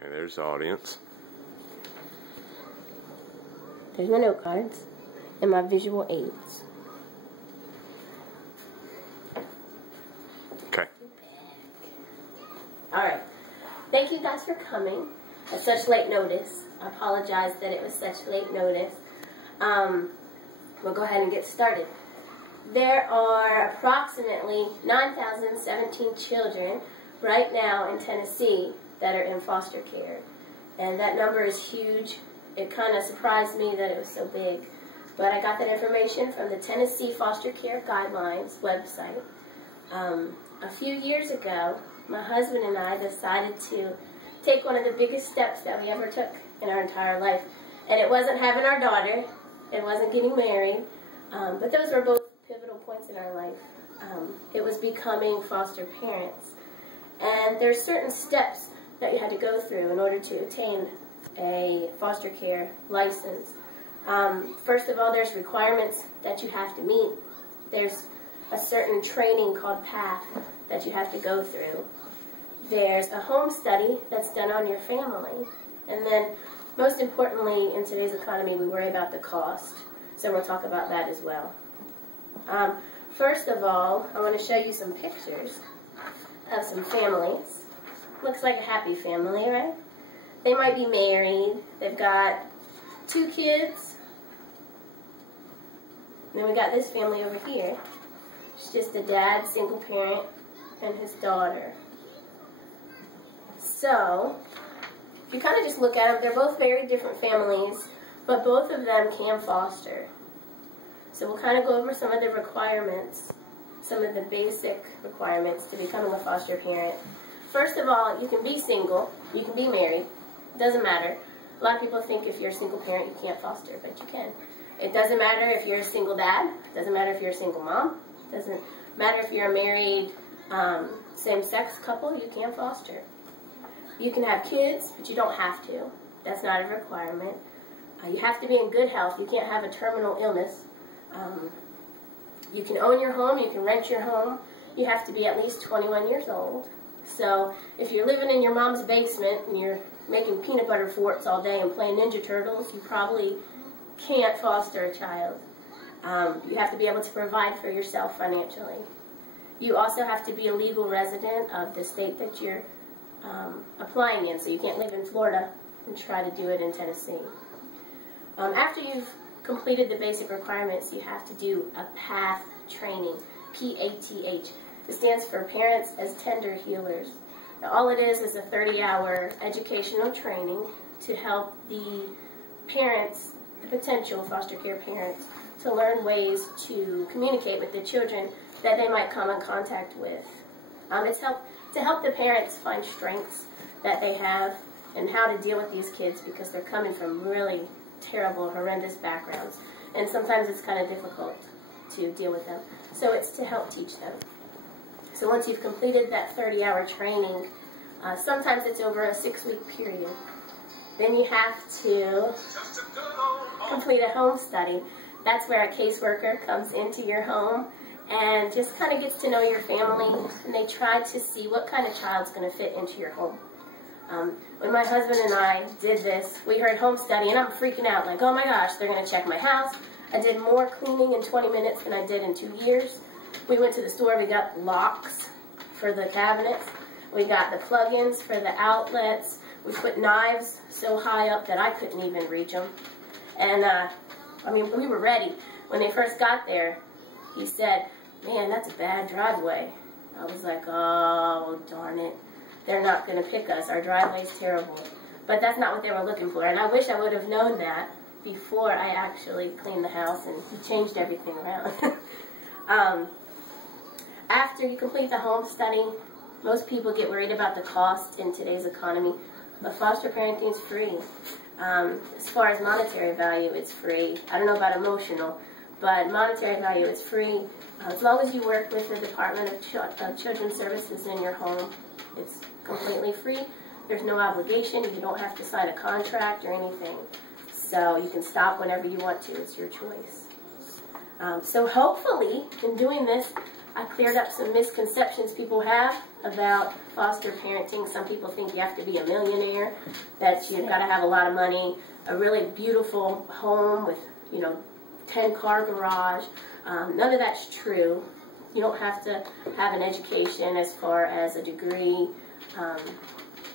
Okay, there's the audience. There's my note cards and my visual aids. Okay. Alright. Thank you guys for coming at such late notice. I apologize that it was such late notice. We'll go ahead and get started. There are approximately 9,017 children right now in Tennessee that are in foster care. And that number is huge. It kind of surprised me that it was so big. But I got that information from the Tennessee Foster Care Guidelines website. A few years ago, my husband and I decided to take one of the biggest steps that we ever took in our entire life. And it wasn't having our daughter. It wasn't getting married. But those were both pivotal points in our life. It was becoming foster parents. And there's certain steps that you had to go through in order to attain a foster care license. First of all, there's requirements that you have to meet. There's a certain training called PATH that you have to go through. There's a home study that's done on your family. And then, most importantly, in today's economy, we worry about the cost. So we'll talk about that as well. First of all, I want to show you some pictures of some families. Looks like a happy family, right? They might be married. They've got 2 kids. And then we got this family over here. It's just a dad, single parent, and his daughter. So, if you kind of just look at them, they're both very different families, but both of them can foster. So we'll kind of go over some of the requirements, some of the basic requirements to becoming a foster parent. First of all, you can be single, you can be married, it doesn't matter. A lot of people think if you're a single parent you can't foster, but you can. It doesn't matter if you're a single dad, it doesn't matter if you're a single mom, it doesn't matter if you're a married same-sex couple, you can foster. You can have kids, but you don't have to. That's not a requirement. You have to be in good health. You can't have a terminal illness. You can own your home, you can rent your home. You have to be at least 21 years old. So if you're living in your mom's basement and you're making peanut butter forts all day and playing Ninja Turtles, you probably can't foster a child. You have to be able to provide for yourself financially. You also have to be a legal resident of the state that you're applying in. So you can't live in Florida and try to do it in Tennessee. After you've completed the basic requirements, you have to do a PATH training, P-A-T-H. It stands for Parents as Tender Healers. Now, all it is a 30-hour educational training to help the parents, the potential foster care parents, to learn ways to communicate with the children that they might come in contact with. It's to help the parents find strengths that they have and how to deal with these kids because they're coming from really terrible, horrendous backgrounds. And sometimes it's kind of difficult to deal with them. So it's to help teach them. So once you've completed that 30-hour training, sometimes it's over a 6-week period. Then you have to complete a home study. That's where a caseworker comes into your home and just kind of gets to know your family, and they try to see what kind of child's going to fit into your home. When my husband and I did this, we heard home study, and I'm freaking out, like, oh my gosh, they're going to check my house. I did more cleaning in 20 minutes than I did in 2 years. We went to the store, we got locks for the cabinets, we got the plug-ins for the outlets, we put knives so high up that I couldn't even reach them. And, I mean, we were ready. When they first got there, he said, man, that's a bad driveway. I was like, oh, darn it. They're not going to pick us. Our driveway's terrible. But that's not what they were looking for. And I wish I would have known that before I actually cleaned the house and changed everything around. After you complete the home study, most people get worried about the cost in today's economy. But foster parenting is free. As far as monetary value, it's free. I don't know about emotional, but monetary value is free. As long as you work with the Department of Children's Services in your home, it's completely free. There's no obligation. You don't have to sign a contract or anything. So you can stop whenever you want to. It's your choice. So hopefully, in doing this, I cleared up some misconceptions people have about foster parenting. Some people think you have to be a millionaire, that you've got to have a lot of money, a really beautiful home with, 10-car garage. None of that's true. You don't have to have an education as far as a degree.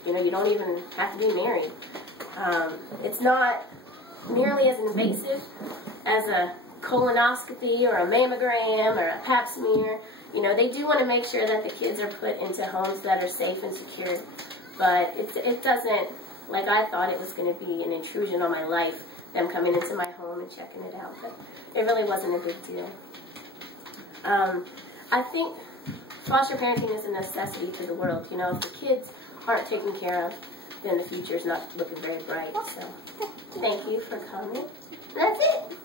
You don't even have to be married. It's not nearly as invasive as a colonoscopy or a mammogram or a pap smear. They do want to make sure that the kids are put into homes that are safe and secure, but it doesn't, like I thought it was going to be an intrusion on my life, them coming into my home and checking it out, but it really wasn't a big deal. I think foster parenting is a necessity to the world. If the kids aren't taken care of, then the future's not looking very bright. So thank you for coming. That's it.